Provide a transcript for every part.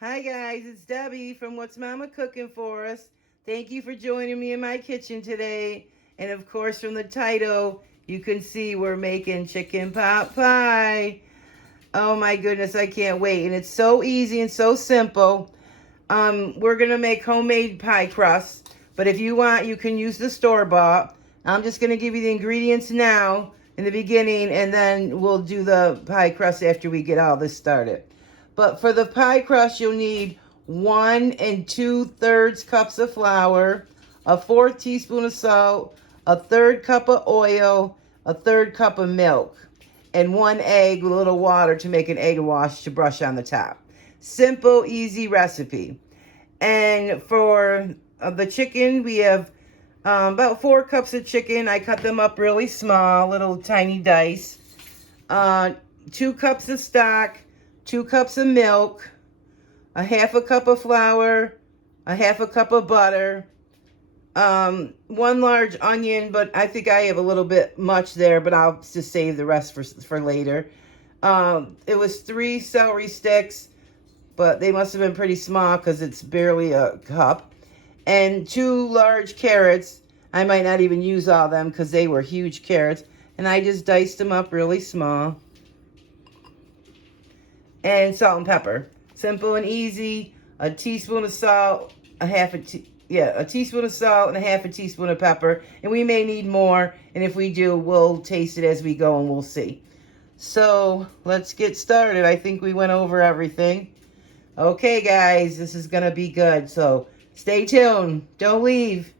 Hi guys, it's Debbie from What's Mama Cooking For Us. Thank you for joining me in my kitchen today. And of course from the title, you can see we're making chicken pot pie. Oh my goodness, I can't wait. And it's so easy and so simple. We're gonna make homemade pie crust, but if you want, you can use the store-bought. I'm just gonna give you the ingredients now in the beginning, and then we'll do the pie crust after we get all this started. But for the pie crust, you'll need 1 2/3 cups of flour, a 4th teaspoon of salt, a 1/3 cup of oil, a 1/3 cup of milk, and 1 egg with a little water to make an egg wash to brush on the top. Simple, easy recipe. And for the chicken, we have about 4 cups of chicken. I cut them up really small, little tiny dice. 2 cups of stock, 2 cups of milk, a 1/2 cup of flour, a 1/2 cup of butter, 1 large onion, but I think I have a little bit much there, but I'll just save the rest for later. It was 3 celery sticks, but they must have been pretty small because it's barely a cup. And 2 large carrots. I might not even use all of them because they were huge carrots. And I just diced them up really small. And salt and pepper. Simple and easy. A teaspoon of salt, a teaspoon of salt and a 1/2 teaspoon of pepper. And we may need more. And if we do, we'll taste it as we go and we'll see. So let's get started. I think we went over everything. Okay, guys, this is going to be good. So stay tuned. Don't leave.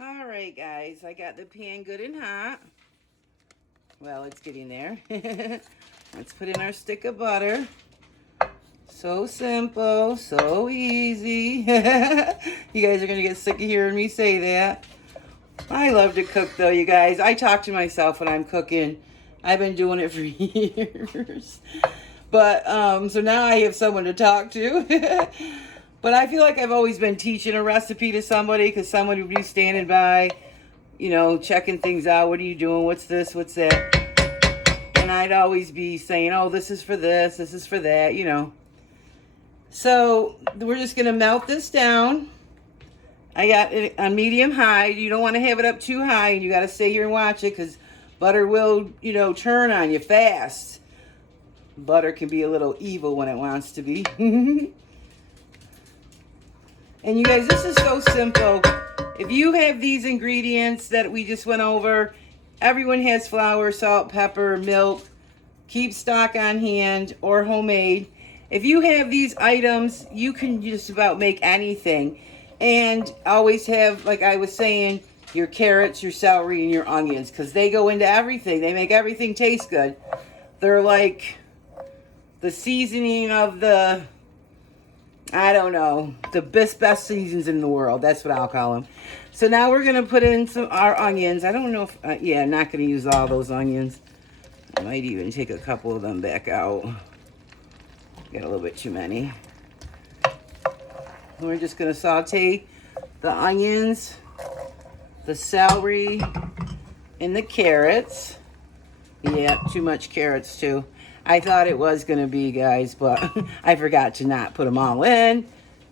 All right, guys, I got the pan good and hot. Well, it's getting there. Let's put in our stick of butter. So simple, so easy. You guys are going to get sick of hearing me say that. I love to cook, though, you guys. I talk to myself when I'm cooking. I've been doing it for years. But, so now I have someone to talk to. But I feel like I've always been teaching a recipe to somebody because somebody would be standing by, you know, checking things out. What are you doing? What's this? What's that? And I'd always be saying, oh, this is for this is for that, you know. So we're just going to melt this down. I got it on medium high. You don't want to have it up too high. You got to stay here and watch it because butter will, you know, turn on you fast. Butter can be a little evil when it wants to be. And you guys, this is so simple. If you have these ingredients that we just went over, everyone has flour, salt, pepper, milk. Keep stock on hand or homemade. If you have these items, you can just about make anything. And always have, like I was saying, your carrots, your celery, and your onions, because they go into everything. They make everything taste good. They're like the seasoning of the, I don't know, the best seasons in the world. That's what I'll call them. So now we're going to put in our onions. I don't know if, I'm not going to use all those onions. I might even take a couple of them back out. Got a little bit too many. We're just going to saute the onions, the celery, and the carrots. Yeah, too much carrots too. I thought it was going to be, guys, but I forgot to not put them all in.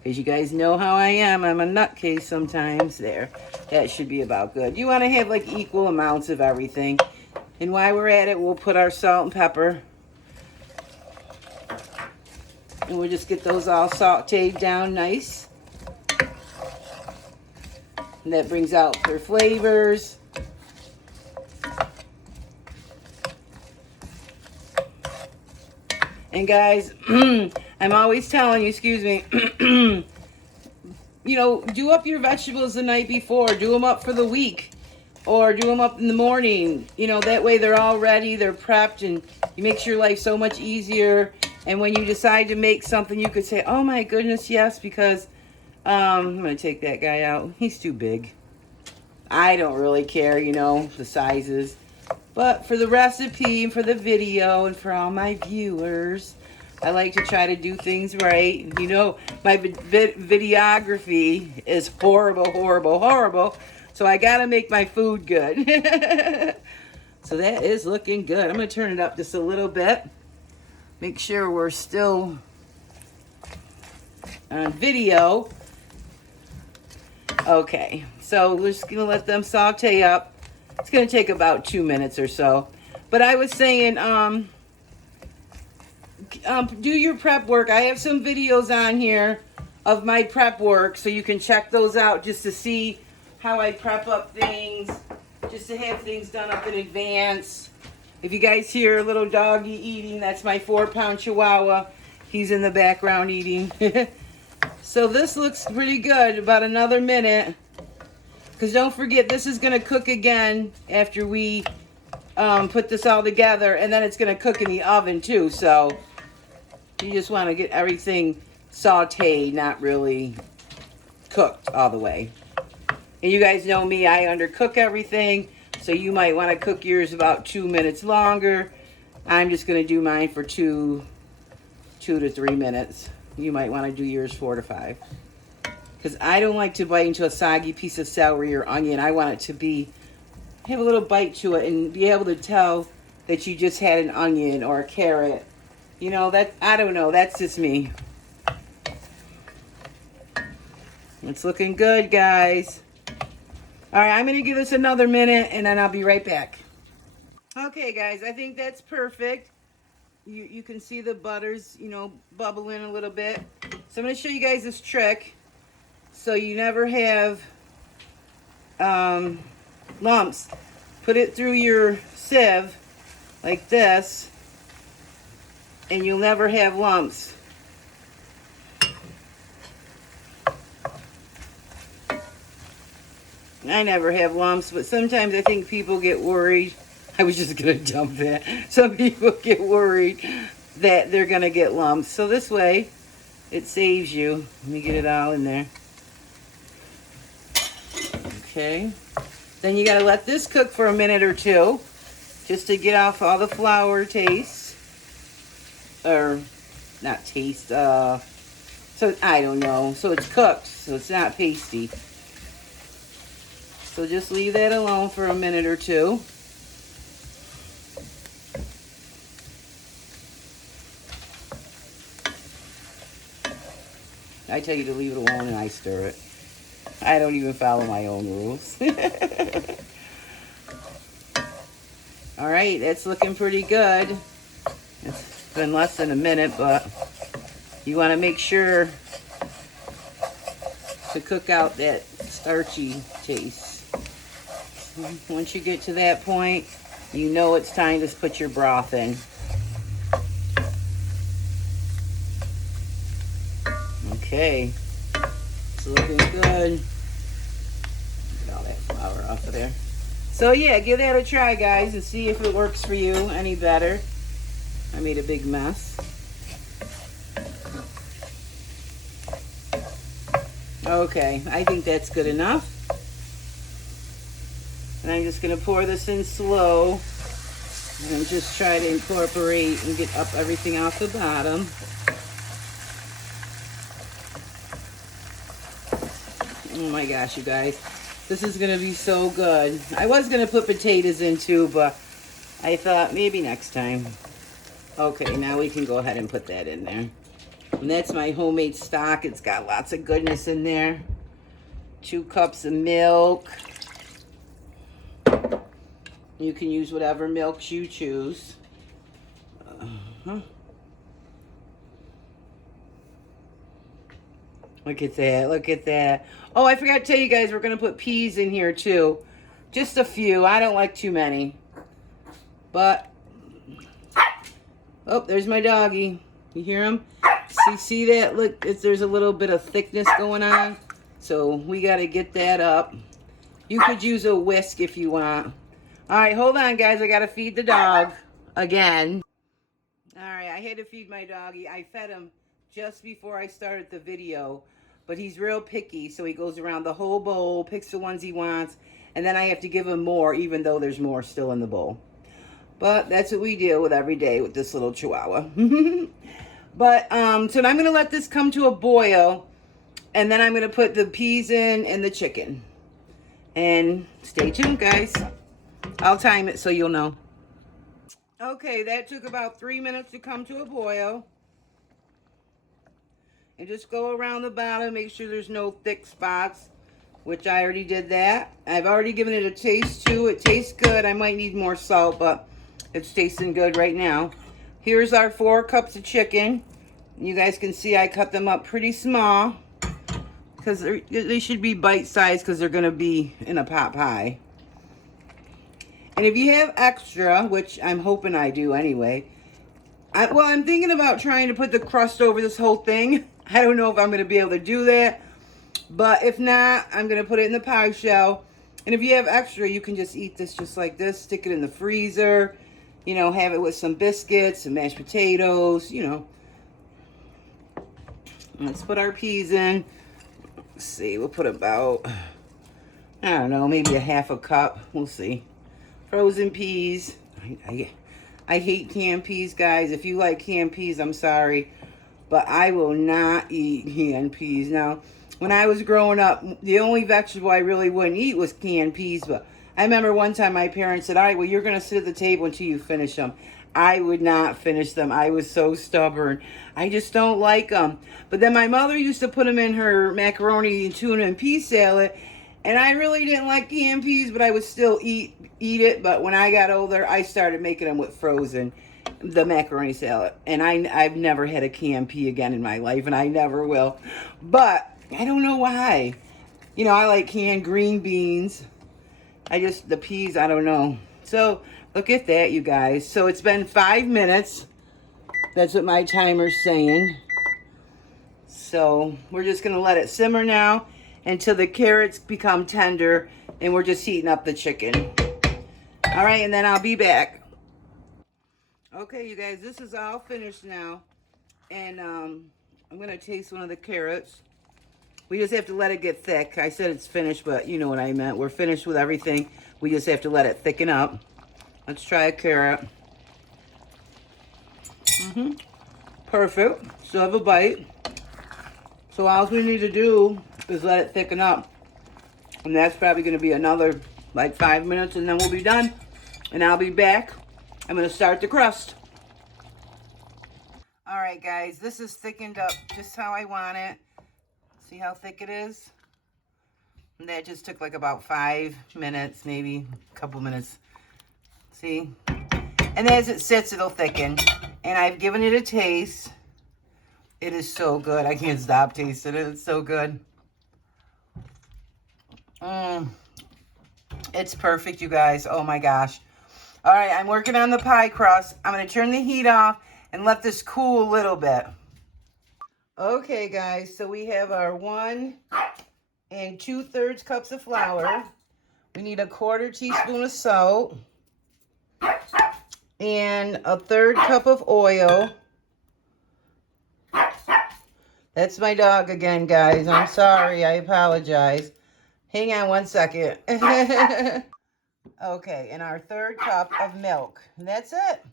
Because you guys know how I am. I'm a nutcase sometimes. There. That should be about good. You want to have like equal amounts of everything. And while we're at it, we'll put our salt and pepper. And we'll just get those all sauteed down nice. And that brings out their flavors. And guys, I'm always telling you, excuse me, you know, do up your vegetables the night before. Do them up for the week. Or do them up in the morning. You know, that way they're all ready, they're prepped, and it makes your life so much easier. And when you decide to make something, you could say, oh my goodness, yes, because I'm going to take that guy out. He's too big. I don't really care, you know, the sizes. But for the recipe and for the video and for all my viewers, I like to try to do things right. You know, my videography is horrible, horrible, horrible. So I got to make my food good. So that is looking good. I'm going to turn it up just a little bit. Make sure we're still on video. Okay, so we're just gonna let them saute up. It's gonna take about 2 minutes or so. But I was saying, do your prep work. I have some videos on here of my prep work, so you can check those out just to see how I prep up things, just to have things done up in advance. If you guys hear a little doggy eating, that's my 4-pound Chihuahua. He's in the background eating. So this looks pretty good. About another minute. Because don't forget, this is going to cook again after we put this all together. And then it's going to cook in the oven too. So you just want to get everything sauteed, not really cooked all the way. And you guys know me, I undercook everything. So you might want to cook yours about 2 minutes longer. I'm just going to do mine for 2 to 3 minutes. You might want to do yours 4 to 5. Because I don't like to bite into a soggy piece of celery or onion. I want it to have a little bite to it and be able to tell that you just had an onion or a carrot. You know, that, I don't know, that's just me. It's looking good, guys. All right, I'm going to give this another minute and then I'll be right back. Okay, guys, I think that's perfect. You can see the butter's, you know, bubbling a little bit. So I'm going to show you guys this trick so you never have lumps. Put it through your sieve like this and you'll never have lumps. I never have lumps, but sometimes I think people get worried. I was just going to dump that. Some people get worried that they're going to get lumps. So this way, it saves you. Let me get it all in there. Okay. Then you got to let this cook for a minute or two, just to get off all the flour taste. Or, not taste, so I don't know. So it's cooked, so it's not pasty. So just leave that alone for a minute or two. I tell you to leave it alone and I stir it. I don't even follow my own rules. All right, that's looking pretty good. It's been less than a minute, but you want to make sure to cook out that starchy taste. Once you get to that point, you know it's time to put your broth in. Okay, it's looking good. Get all that flour off of there. So yeah, give that a try, guys, and see if it works for you any better. I made a big mess. Okay, I think that's good enough. And I'm just going to pour this in slow and just try to incorporate and get up everything off the bottom. Oh my gosh, you guys. This is going to be so good. I was going to put potatoes in too, but I thought maybe next time. Okay, now we can go ahead and put that in there. And that's my homemade stock. It's got lots of goodness in there. 2 cups of milk. You can use whatever milks you choose. Look at that, look at that. Oh, I forgot to tell you guys, we're going to put peas in here too. Just a few. I don't like too many. But, oh, there's my doggy. You hear him? See that? Look, there's a little bit of thickness going on. So we got to get that up. You could use a whisk if you want. All right, hold on, guys. I got to feed the dog again. All right, I had to feed my doggy. I fed him just before I started the video, but he's real picky, so he goes around the whole bowl, picks the ones he wants, and then I have to give him more, even though there's more still in the bowl. But that's what we deal with every day with this little Chihuahua. But, so I'm going to let this come to a boil, and then I'm going to put the peas in and the chicken. And stay tuned, guys. I'll time it so you'll know. Okay, that took about 3 minutes to come to a boil. And just go around the bottom, make sure there's no thick spots, which I already did that. I've already given it a taste too. It tastes good. I might need more salt, but it's tasting good right now. Here's our 4 cups of chicken. You guys can see I cut them up pretty small because they should be bite-sized because they're going to be in a pot pie. And if you have extra, which I'm hoping I do anyway, I'm thinking about trying to put the crust over this whole thing. I don't know if I'm going to be able to do that. But if not, I'm going to put it in the pie shell. And if you have extra, you can just eat this just like this. Stick it in the freezer. You know, have it with some biscuits and mashed potatoes, you know. Let's put our peas in. Let's see, we'll put about, I don't know, maybe a half a cup. We'll see. Frozen peas. I hate canned peas, guys. If you like canned peas, I'm sorry. But I will not eat canned peas. Now, when I was growing up, the only vegetable I really wouldn't eat was canned peas. But I remember one time my parents said, all right, well, you're going to sit at the table until you finish them. I would not finish them. I was so stubborn. I just don't like them. But then my mother used to put them in her macaroni and tuna and pea salad. And I really didn't like canned peas, but I would still eat it. But when I got older, I started making them with frozen, the macaroni salad. And I've never had a canned pea again in my life, and I never will. But I don't know why. You know, I like canned green beans. The peas, I don't know. So, look at that, you guys. So, it's been 5 minutes. That's what my timer's saying. So, we're just going to let it simmer now until the carrots become tender, and we're just heating up the chicken. All right, and then I'll be back. Okay, you guys, this is all finished now. And I'm going to taste one of the carrots. We just have to let it get thick. I said it's finished, but you know what I meant. We're finished with everything. We just have to let it thicken up. Let's try a carrot. Perfect. Still have a bite. So all we need to do is let it thicken up. And that's probably going to be another like 5 minutes, and then we'll be done. And I'll be back. I'm going to start the crust. All right, guys. This is thickened up just how I want it. See how thick it is? And that just took like about 5 minutes, maybe a couple minutes. See? And as it sits, it'll thicken. And I've given it a taste. It is so good. I can't stop tasting it. It's so good. It's perfect, you guys. Oh my gosh. All right, I'm working on the pie crust. I'm going to turn the heat off and let this cool a little bit. Okay, guys, so we have our 1 2/3 cups of flour. We need a 1/4 teaspoon of salt and a 1/3 cup of oil. That's my dog again, guys. I'm sorry. I apologize. Hang on 1 second. Okay, and our 1/3 cup of milk. And that's it.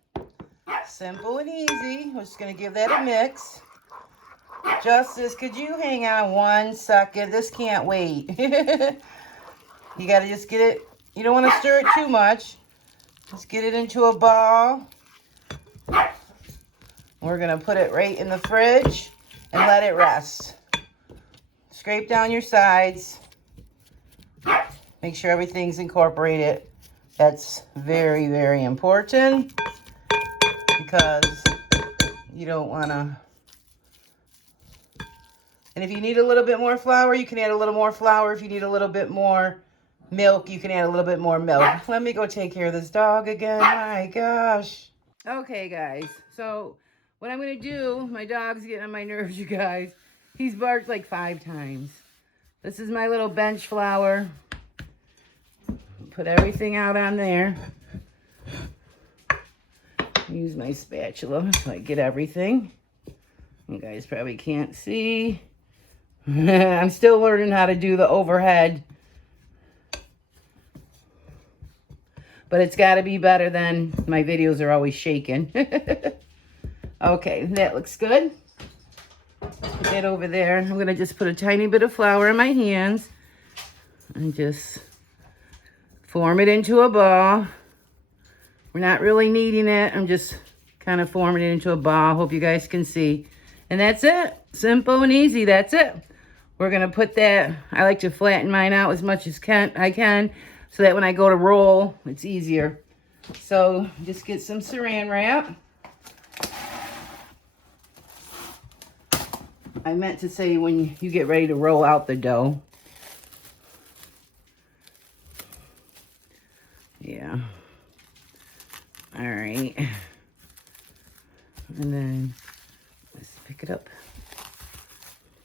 Simple and easy. We're just going to give that a mix. Justice, could you hang on 1 second? This can't wait. You got to just get it. You don't want to stir it too much. Just get it into a ball. We're going to put it right in the fridge and let it rest. Scrape down your sides. Make sure everything's incorporated. That's very, very important because you don't want to. And if you need a little bit more flour, you can add a little more flour. If you need a little bit more milk, you can add a little bit more milk. Let me go take care of this dog again. My gosh. Okay, guys. So what I'm going to do, my dog's getting on my nerves, you guys. He's barked like 5 times. This is my little bench flour. Put everything out on there. Use my spatula so I get everything. You guys probably can't see. I'm still learning how to do the overhead. But it's got to be better than my videos are always shaking. Okay, that looks good. Put that over there. I'm going to just put a tiny bit of flour in my hands. And just form it into a ball. We're not really kneading it. I'm just kind of forming it into a ball. Hope you guys can see. And that's it. Simple and easy. That's it. We're going to put that, I like to flatten mine out as much as I can so that when I go to roll, it's easier. So just get some saran wrap. I meant to say when you get ready to roll out the dough. Yeah. All right. And then let's pick it up.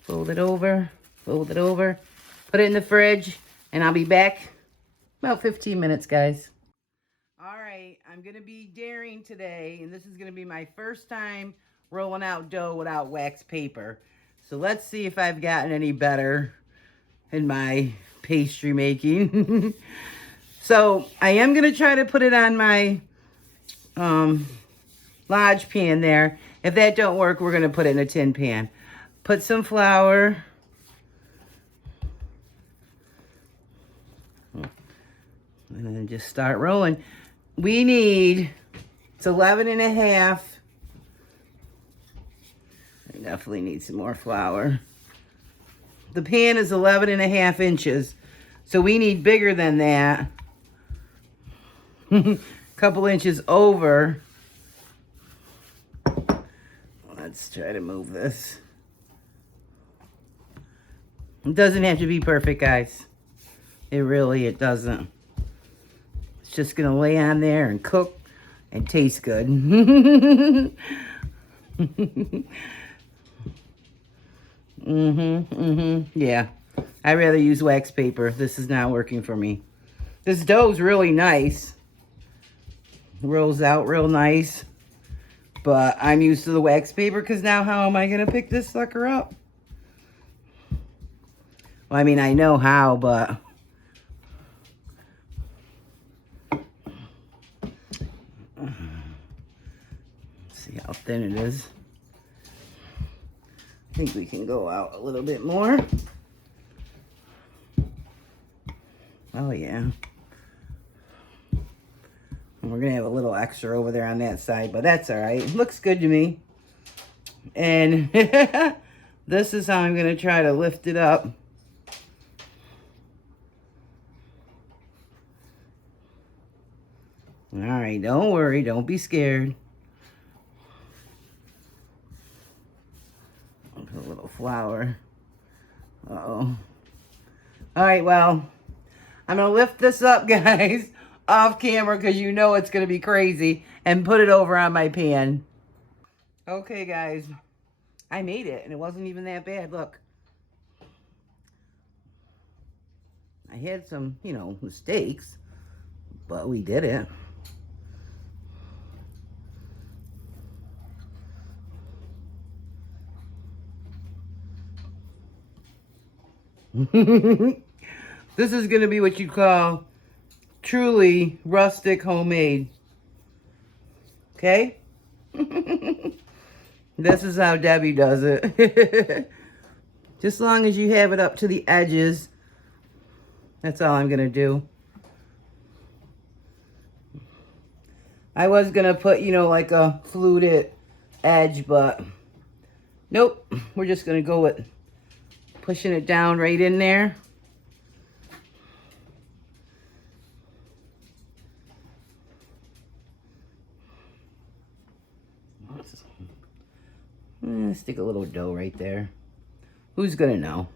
Fold it over. Fold it over. Put it in the fridge. And I'll be back about 15 minutes, guys. All right. I'm going to be daring today. And this is going to be my first time rolling out dough without wax paper. So let's see if I've gotten any better in my pastry making. So I am going to try to put it on my Lodge pan there. If that don't work, we're going to put it in a tin pan. Put some flour. And then just start rolling. We need, it's 11 and a half. I definitely need some more flour. The pan is 11 and a half inches. So we need bigger than that. Couple inches over. Let's try to move this. It doesn't have to be perfect, guys. It doesn't. It's just going to lay on there and cook and taste good. Yeah. I'd rather use wax paper. This is not working for me. This dough's really nice. Rolls out real nice. But I'm used to the wax paper because now how am I going to pick this sucker up? Well, I mean, I know how, but... see how thin it is. I think we can go out a little bit more. Oh, yeah. And we're going to have a little extra over there on that side, but that's all right. It looks good to me. And this is how I'm going to try to lift it up. All right, don't worry. Don't be scared. I'll put a little flour. Uh-oh. All right, well, I'm going to lift this up, guys, off camera because you know it's going to be crazy, and put it over on my pan. Okay, guys, I made it, and it wasn't even that bad. Look. I had some, mistakes, but we did it. This is going to be what you call truly rustic homemade. Okay? This is how Debbie does it. Just as long as you have it up to the edges, that's all I'm going to do. I was going to put, like a fluted edge, but nope. We're just going to go with pushing it down right in there. Stick a little dough right there. Who's gonna know?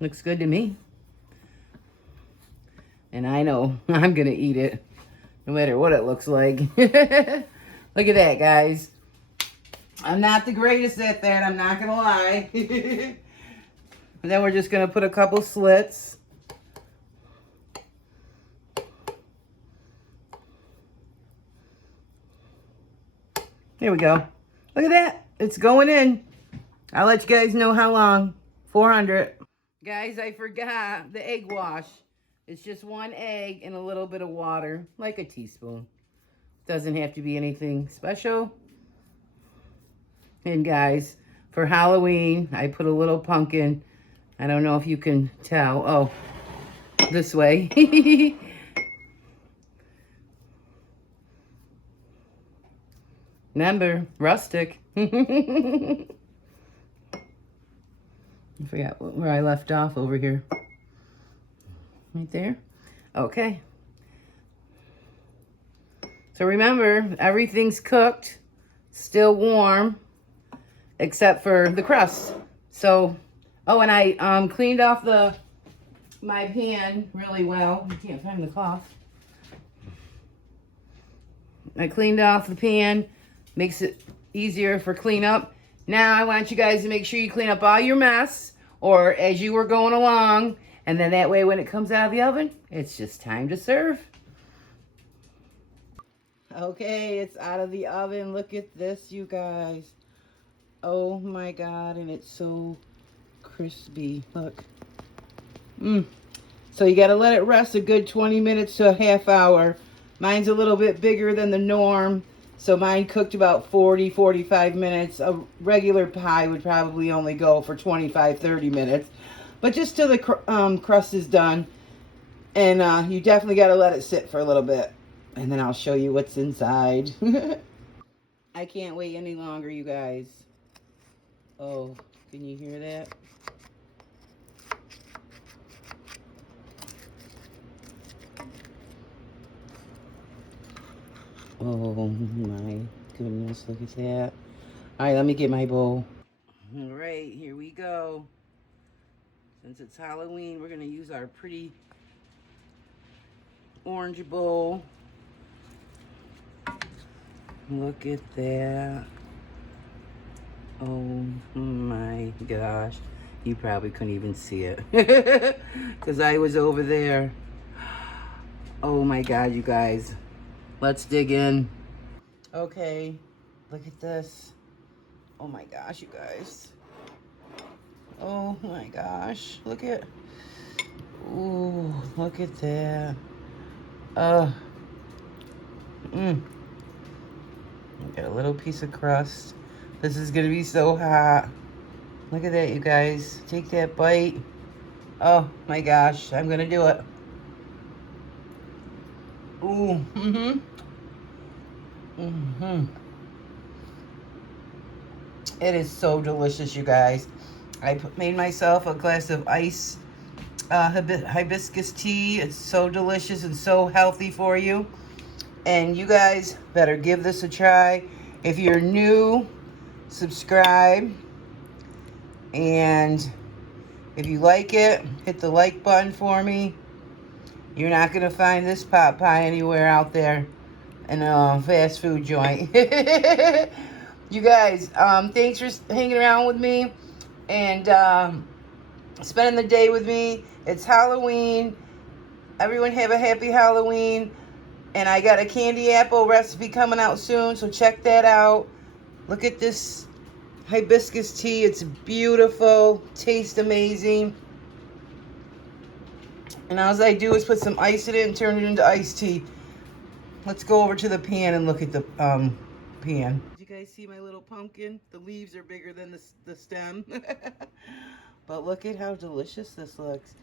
Looks good to me. And I know I'm gonna eat it, no matter what it looks like. Look at that, guys. I'm not the greatest at that, I'm not gonna lie. And then we're just gonna put a couple slits. Here we go. Look at that. It's going in. I'll let you guys know how long. 400. Guys, I forgot the egg wash. It's just one egg and a little bit of water, like a teaspoon. Doesn't have to be anything special. And guys, for Halloween, I put a little pumpkin. I don't know if you can tell. Oh, this way. Remember, rustic. I forgot where I left off over here. Right there. Okay. So remember, everything's cooked, still warm, except for the crust. So, oh, and I cleaned off my pan really well. I can't find the cloth. I cleaned off the pan, makes it easier for cleanup. Now I want you guys to make sure you clean up all your mess, or as you were going along, and then that way when it comes out of the oven, it's just time to serve. Okay, it's out of the oven. Look at this, you guys. Oh my God, and it's so crispy. Look. So you got to let it rest a good 20 minutes to a half hour. Mine's a little bit bigger than the norm, so mine cooked about 40-45 minutes. A regular pie would probably only go for 25-30 minutes. But just till the crust is done. And you definitely got to let it sit for a little bit. And then I'll show you what's inside. I can't wait any longer, you guys. Oh, can you hear that? Oh my goodness, look at that. All right, let me get my bowl. All right, here we go. Since it's Halloween, we're gonna use our pretty orange bowl. Look at that. Oh my gosh. You probably couldn't even see it because I was over there. Oh my God, you guys. Let's dig in. Okay, look at this. Oh my gosh, you guys. Oh my gosh, look at. Ooh, look at that. Got a little piece of crust. This is gonna be so hot. Look at that, you guys. Take that bite. Oh my gosh, I'm gonna do it. Ooh, It is so delicious, you guys. I made myself a glass of ice hibiscus tea. It's so delicious and so healthy for you. And you guys better give this a try. If you're new, subscribe. And if you like it, hit the like button for me. You're not going to find this pot pie anywhere out there in a fast food joint. You guys, thanks for hanging around with me and spending the day with me. It's Halloween. Everyone have a happy Halloween. And I got a candy apple recipe coming out soon, so check that out. Look at this hibiscus tea. It's beautiful. Tastes amazing. And all I do is put some ice in it and turn it into iced tea. Let's go over to the pan and look at the pan. Did you guys see my little pumpkin? The leaves are bigger than the stem. But look at how delicious this looks.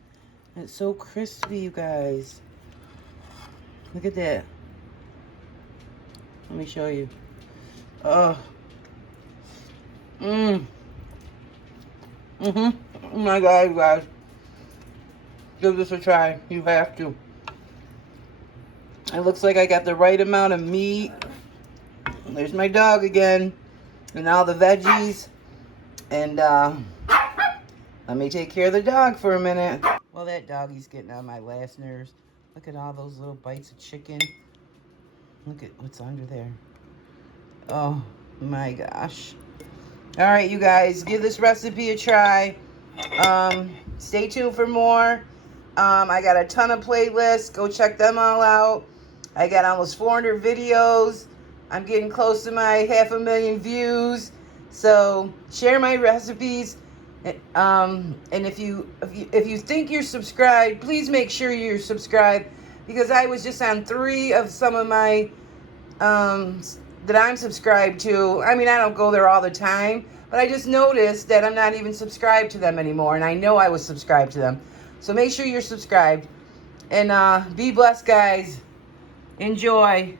It's so crispy, you guys. Look at that. Let me show you. Oh. Oh my God, you guys. Give this a try. You have to. It looks like I got the right amount of meat. There's my dog again. And all the veggies. And let me take care of the dog for a minute. Well, that doggy's getting on my last nerves. Look at all those little bites of chicken. Look at what's under there. Oh my gosh. All right, you guys, give this recipe a try. Stay tuned for more. I got a ton of playlists. Go check them all out. I got almost 400 videos. I'm getting close to my 500,000 views. So share my recipes. And if you think you're subscribed, please make sure you're subscribed, because I was just on 3 of some of my that I'm subscribed to. I mean, I don't go there all the time, but I just noticed that I'm not even subscribed to them anymore, and I know I was subscribed to them. So make sure you're subscribed. And be blessed, guys. Enjoy.